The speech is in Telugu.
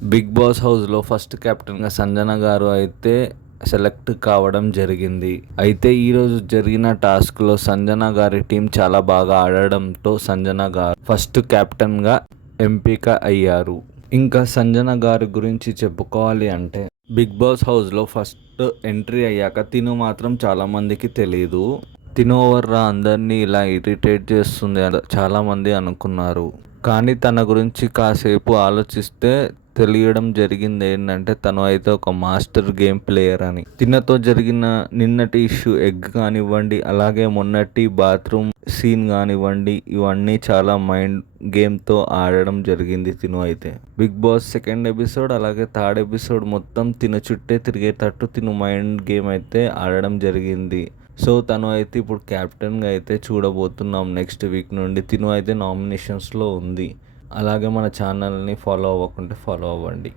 బిగ్ బాస్ హౌస్లో ఫస్ట్ కెప్టెన్గా సంజన గారు అయితే సెలెక్ట్ కావడం జరిగింది. అయితే ఈరోజు జరిగిన టాస్క్లో సంజన గారి టీం చాలా బాగా ఆడడంతో సంజన గారు ఫస్ట్ కెప్టెన్గా ఎంపిక అయ్యారు. ఇంకా సంజన గారి గురించి చెప్పుకోవాలి అంటే బిగ్ బాస్ హౌస్లో ఫస్ట్ ఎంట్రీ అయ్యాక తిను మాత్రం చాలామందికి తెలీదు. తిను ఓవర్రా అందరినీ ఇలా ఇరిటేట్ చేస్తుంది చాలామంది అనుకున్నారు. కానీ తన గురించి కాసేపు ఆలోచిస్తే తెలియడం జరిగింది ఏంటంటే తను అయితే ఒక మాస్టర్ గేమ్ ప్లేయర్ అని. తినతో జరిగిన నిన్నటి ఇష్యూ ఎగ్ కానివ్వండి, అలాగే మొన్నటి బాత్రూమ్ సీన్ కానివ్వండి, ఇవన్నీ చాలా మైండ్ గేమ్తో ఆడడం జరిగింది తిను అయితే. బిగ్ బాస్ సెకండ్ ఎపిసోడ్ అలాగే థర్డ్ ఎపిసోడ్ మొత్తం తిను చుట్టే తిరిగేటట్టు తిను మైండ్ గేమ్ అయితే ఆడడం జరిగింది. సో తను అయితే ఇప్పుడు క్యాప్టెన్గా అయితే చూడబోతున్నాం నెక్స్ట్ వీక్ నుండి. తిను అయితే నామినేషన్స్లో ఉంది. అలాగే మన ఛానల్ని ఫాలో అవ్వకుంటే ఫాలో అవ్వండి.